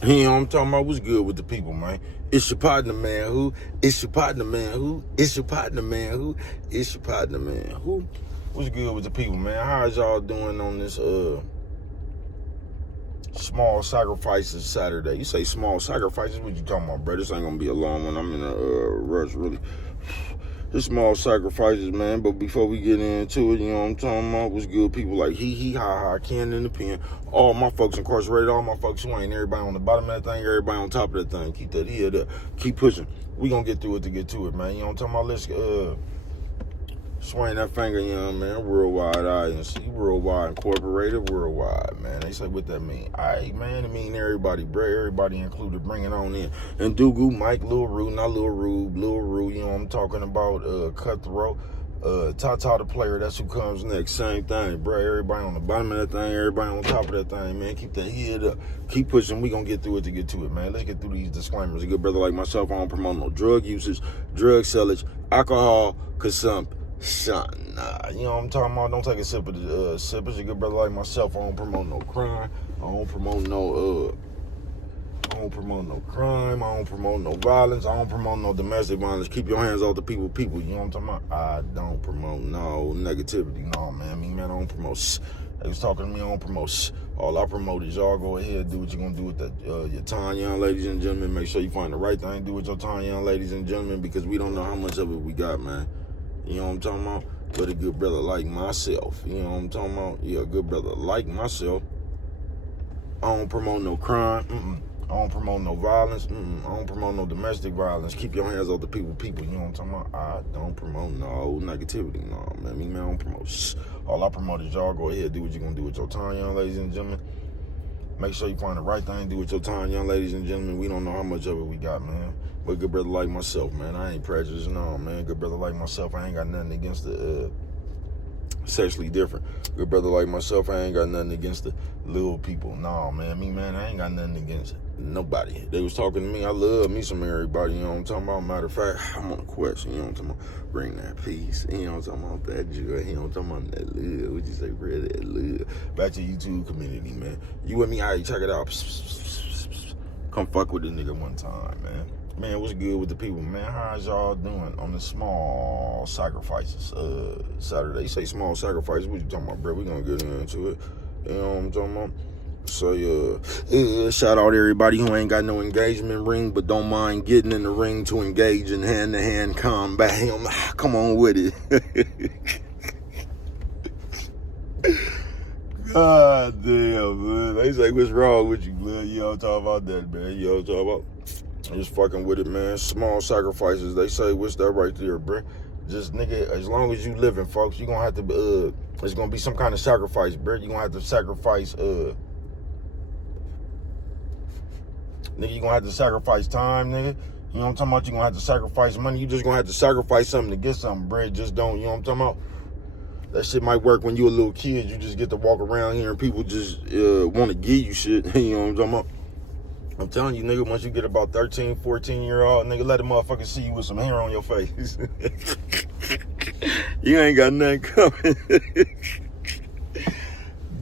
You know what I'm talking about? What's good with the people, man? It's your partner, man. Who? It's your partner, man. Who? It's your partner, man. Who? It's your partner, man. Who? What's good with the people, man? How's y'all doing on this small sacrifices Saturday? You say small sacrifices? What you talking about, bro? This ain't gonna be a long one. I'm in a rush, really. This small sacrifices, man. But before we get into it, you know what I'm talking about? What's good, people like he, ha, ha, Ken in the pen. All my folks incarcerated, all my folks who ain't. Everybody on the bottom of that thing, everybody on top of that thing. Keep that head up. Keep pushing. We gonna get through it to get to it, man. You know what I'm talking about? Let's swing that finger, you know, man. Worldwide INC, Worldwide Incorporated, Worldwide, man. They say what that mean. Aight, man, it mean everybody, bro. Everybody included. Bring it on in. And Dugu, Mike, Lil Rue, not Lil Rue, you know what I'm talking about, Cutthroat. Tata the player, that's who comes next. Same thing, bro. Everybody on the bottom of that thing, everybody on top of that thing, man. Keep that head up. Keep pushing. We gonna get through it to get to it, man. Let's get through these disclaimers. A good brother like myself, I don't promote no drug usage, drug sellage, alcohol consumption. You know what I'm talking about? Don't take a sip of the sippers. A good brother like myself, I don't promote no crime. I don't promote no crime. I don't promote no violence. I don't promote no domestic violence. Keep your hands off the people. You know what I'm talking about? I don't promote no negativity. No, man. I don't promote. They was talking to me, I don't promote. All I promote is y'all go ahead, do what you're going to do with your time, young ladies and gentlemen. Make sure you find the right thing. Do with your time, young ladies and gentlemen, because we don't know how much of it we got, man. You know what I'm talking about? But a good brother like myself, you know what I'm talking about? Yeah, a good brother like myself. I don't promote no crime. I don't promote no violence. I don't promote no domestic violence. Keep your hands off the people. You know what I'm talking about? I don't promote no negativity. No, man. I don't promote. All I promote is y'all go ahead, do what you're going to do with your time, young ladies and gentlemen. Make sure you find the right thing to do with your time, young ladies and gentlemen. We don't know how much of it we got, man. But good brother like myself, man, I ain't prejudiced, no, man. Good brother like myself, I ain't got nothing against the sexually different. Good brother like myself, I ain't got nothing against the little people. No, man, I ain't got nothing against nobody. They was talking to me. I love me some everybody, you know what I'm talking about? Matter of fact, I'm on a quest, you know what I'm talking about? Bring that peace, you know what I'm talking about? That joy, you know what I'm talking about? That love, what you say, bro? That love. Back to YouTube community, man. You with me? All right, check it out. Come fuck with the nigga one time, man. Man, what's good with the people, man? How's y'all doing on the small sacrifices Saturday? You say small sacrifices, what you talking about, bro? We gonna get into it. You know what I'm talking about? So, shout out everybody who ain't got no engagement ring, but don't mind getting in the ring to engage in hand-to-hand combat. Come on with it. God damn, man. They say, what's wrong with you, man? You don't talk about that, man. You don't talk about just fucking with it, man. Small sacrifices. They say, what's that right there, bruh? Just, nigga, as long as you living, folks, you gonna have to, there's gonna be some kind of sacrifice, bruh. You gonna have to sacrifice, nigga, you gonna have to sacrifice time, nigga. You know what I'm talking about? You gonna have to sacrifice money. You just gonna have to sacrifice something to get something, bruh. Just don't, you know what I'm talking about? That shit might work when you a little kid. You just get to walk around here and people just want to give you shit. You know what I'm talking about? I'm telling you, nigga, once you get about 13, 14-year-old, nigga, let a motherfucker see you with some hair on your face. You ain't got nothing coming.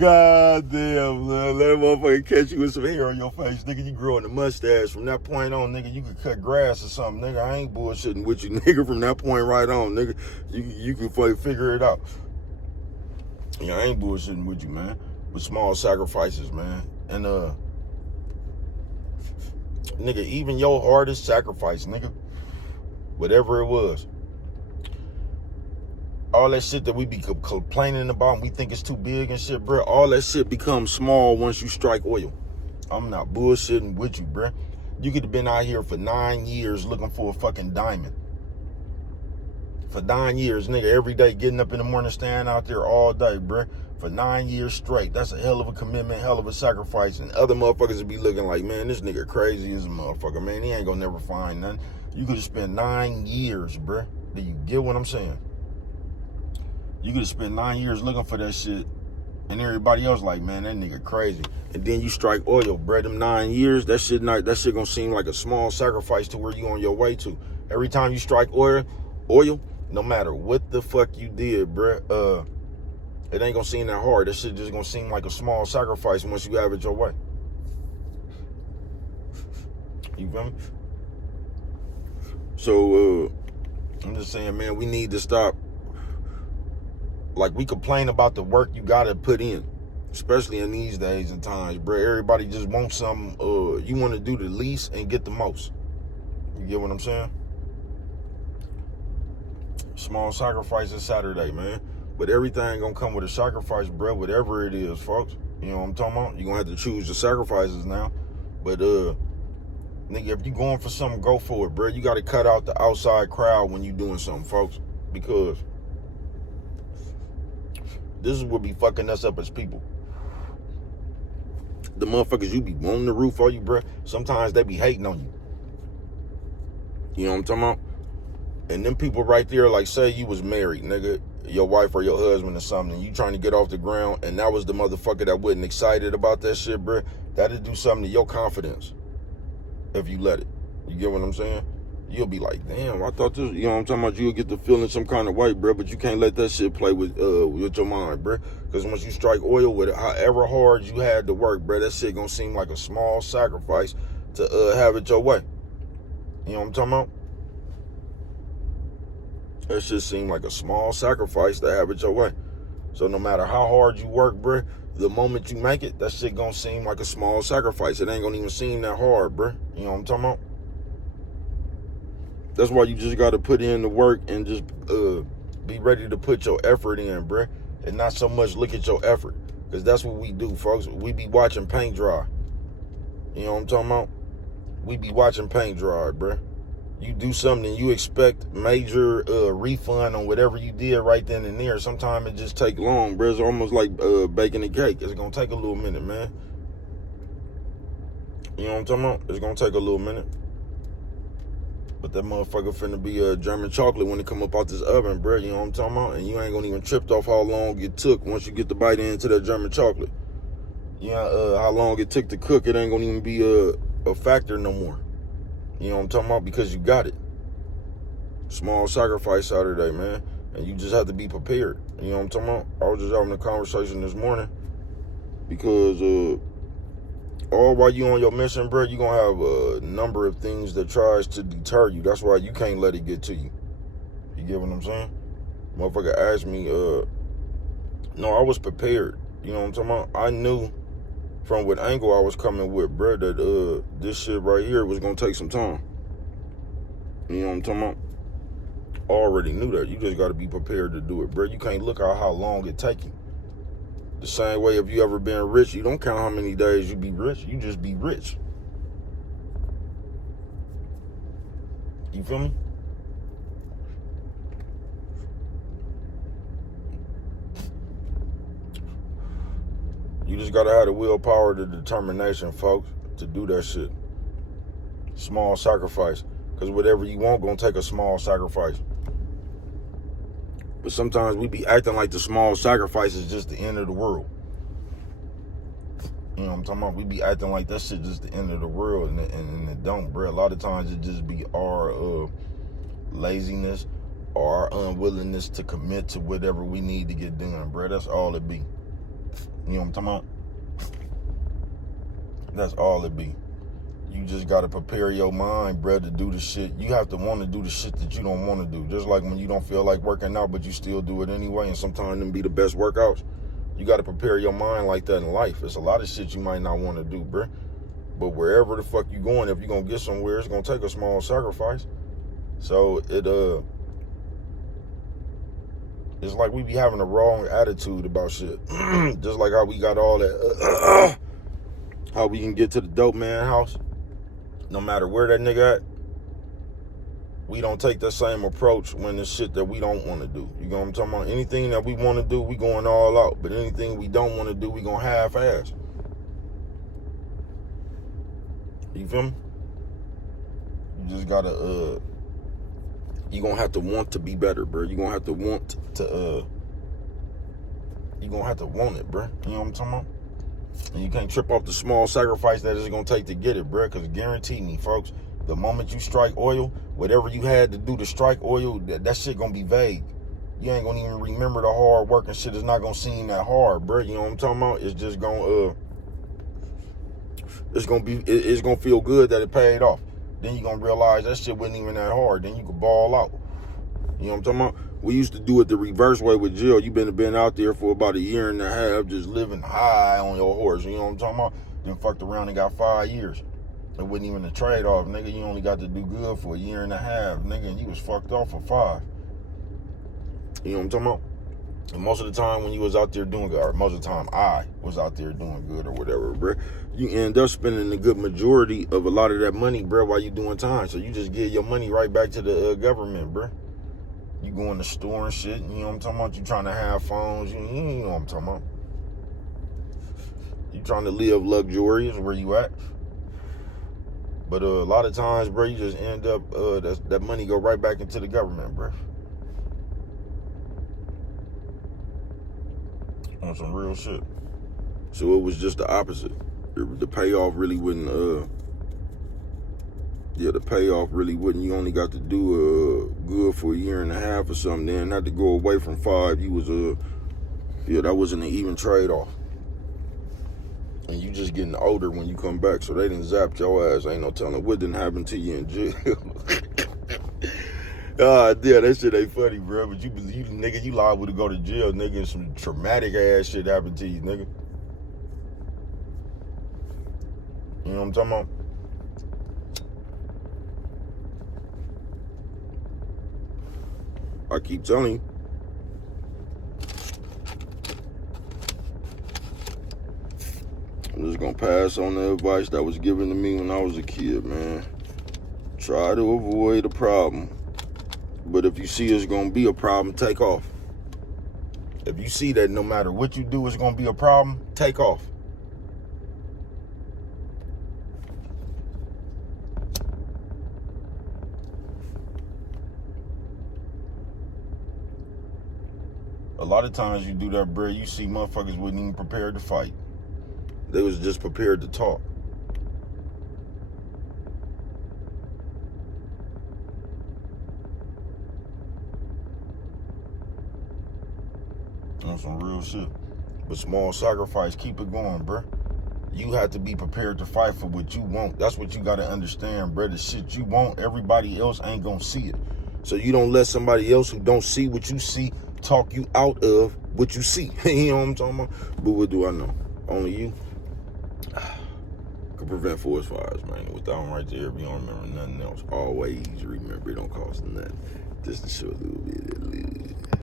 God damn, man. Let a motherfucker catch you with some hair on your face. Nigga, you growing a mustache. From that point on, nigga, you could cut grass or something. Nigga, I ain't bullshitting with you, nigga. From that point right on, nigga, you can figure it out. Yeah, I ain't bullshitting with you, man. With small sacrifices, man. And, nigga, even your hardest sacrifice, nigga, whatever it was, all that shit that we be complaining about and we think it's too big and shit, bro, all that shit becomes small once you strike oil. I'm not bullshitting with you, bro. You could have been out here for 9 years looking for a fucking diamond. For 9 years, nigga, every day getting up in the morning, standing out there all day, bro. For 9 years straight. That's a hell of a commitment, hell of a sacrifice. And other motherfuckers would be looking like, man, this nigga crazy as a motherfucker, man. He ain't gonna never find nothing. You could have spent 9 years, bro. Do you get what I'm saying? You could have spent 9 years looking for that shit. And everybody else like, man, that nigga crazy. And then you strike oil, bro. Them 9 years, that shit gonna seem like a small sacrifice to where you on your way to. Every time you strike oil, no matter what the fuck you did, bruh, it ain't gonna seem that hard. That shit just gonna seem like a small sacrifice once you have it your way. You feel me? So, I'm just saying, man, we need to stop. Like, we complain about the work you gotta put in, especially in these days and times, bro. Everybody just wants something. You want to do the least and get the most. You get what I'm saying? Small sacrifices Saturday, man. But everything gonna come with a sacrifice, bro. Whatever it is, folks. You know what I'm talking about? You're gonna have to choose the sacrifices now. But nigga, if you going for something, go for it, bro. You gotta cut out the outside crowd when you doing something, folks. Because this is what be fucking us up as people. The motherfuckers you be wanting the roof on you, bro. Sometimes they be hating on you. You know what I'm talking about? And them people right there, like, say you was married, nigga, your wife or your husband or something, and you trying to get off the ground, and that was the motherfucker that wasn't excited about that shit, bro. That'll do something to your confidence if you let it. You get what I'm saying? You'll be like, damn, I thought this, you know what I'm talking about? You'll get to feeling some kind of way, bro, but you can't let that shit play with your mind, bro. Because once you strike oil with it, however hard you had to work, bro, that shit gonna seem like a small sacrifice to have it your way. You know what I'm talking about? That shit seem like a small sacrifice to have it your way. So no matter how hard you work, bro, the moment you make it, that shit gonna seem like a small sacrifice. It ain't gonna even seem that hard, bro. You know what I'm talking about? That's why you just gotta put in the work and just be ready to put your effort in, bro. And not so much look at your effort. Because that's what we do, folks. We be watching paint dry. You know what I'm talking about? We be watching paint dry, bro. You do something and you expect major refund on whatever you did right then and there. Sometimes it just take long, bro. It's almost like baking a cake. It's gonna take a little minute, man. You know what I'm talking about? It's gonna take a little minute. But that motherfucker finna be German chocolate when it come up out this oven, bro. You know what I'm talking about? And you ain't gonna even trip off how long it took once you get the bite into that German chocolate. Yeah, how long it took to cook, it ain't gonna even be a factor no more. You know what I'm talking about? Because you got it. Small sacrifice Saturday, man. And you just have to be prepared. You know what I'm talking about? I was just having a conversation this morning. Because all while you on your mission, bro, you going to have a number of things that tries to deter you. That's why you can't let it get to you. You get what I'm saying? Motherfucker asked me, no, I was prepared. You know what I'm talking about? I knew from what angle I was coming with, bro, that this shit right here was gonna take some time. You know what I'm talking about? I already knew that. You just gotta be prepared to do it, bro. You can't look at how long it take you. The same way if you ever been rich, you don't count how many days you be rich. You just be rich. You feel me? You just gotta have the willpower, the determination, folks, to do that shit. Small sacrifice. Because whatever you want gonna take a small sacrifice. But sometimes we be acting like the small sacrifice is just the end of the world. You know what I'm talking about? We be acting like that shit just the end of the world, and it don't, bro. A lot of times it just be our laziness or our unwillingness to commit to whatever we need to get done, bro. That's all it be. You know what I'm talking about? That's all it be. You just got to prepare your mind, bro, to do the shit. You have to want to do the shit that you don't want to do. Just like when you don't feel like working out, but you still do it anyway, and sometimes them be the best workouts. You got to prepare your mind like that in life. There's a lot of shit you might not want to do, bro. But wherever the fuck you going, if you're going to get somewhere, it's going to take a small sacrifice. So it's like we be having a wrong attitude about shit. Just like how we got all that, how we can get to the dope man house. No matter where that nigga at, we don't take that same approach when it's shit that we don't want to do. You know what I'm talking about? Anything that we want to do, we going all out. But anything we don't want to do, we gonna half-ass. You feel me? You just gotta, you gonna have to want to be better, bro. You gonna have to want to, you gonna have to want it, bro. You know what I'm talking about? And you can't trip off the small sacrifice that it's gonna take to get it, bro. Because guarantee me, folks, the moment you strike oil, whatever you had to do to strike oil, that shit gonna be vague. You ain't gonna even remember the hard work and shit. It's not gonna seem that hard, bro. You know what I'm talking about? It's just gonna it's gonna feel good that it paid off. Then you're gonna realize that shit wasn't even that hard. Then you could ball out. You know what I'm talking about? We used to do it the reverse way with Jill. You been out there for about a year and a half, just living high on your horse. You know what I'm talking about? Then fucked around and got 5 years. It wasn't even a trade-off, nigga. You only got to do good for a year and a half, nigga, and you was fucked off for 5. You know what I'm talking about? And most of the time when you was out there doing good, or most of the time I was out there doing good or whatever, bruh, you end up spending the good majority of a lot of that money, bruh, while you doing time. So you just give your money right back to the government, bruh. You go in the store and shit, you know what I'm talking about? You trying to have phones, you know what I'm talking about? You trying to live luxurious where you at. But a lot of times, bro, you just end up, that money go right back into the government, bro. On some real shit. So it was just the opposite. The payoff really wouldn't, the payoff really wouldn't. You only got to do good for a year and a half or something. Then not to go away from 5, you was that wasn't an even trade-off. And you just getting older when you come back, so they didn't zap your ass. Ain't no telling what didn't happen to you in jail. Ah, yeah, that shit ain't funny, bro. But you nigga, you liable to go to jail, nigga, and some traumatic ass shit happened to you, nigga. You know what I'm talking about? I keep telling you. I'm just gonna pass on the advice that was given to me when I was a kid, man. Try to avoid a problem. But if you see it's gonna be a problem, take off. If you see that no matter what you do, it's gonna be a problem, take off. A lot of times you do that, bro, you see motherfuckers wasn't even prepared to fight. They was just prepared to talk. On some real shit. But small sacrifice, keep it going, bro. You have to be prepared to fight for what you want. That's what you got to understand, bro. The shit you want, everybody else ain't gonna see it. So you don't let somebody else who don't see what you see talk you out of what you see. You know what I'm talking about? But what do I know? Only you can prevent forest fires, man. With that one right there, if you don't remember nothing else, always remember it don't cost nothing. Just to show a little bit.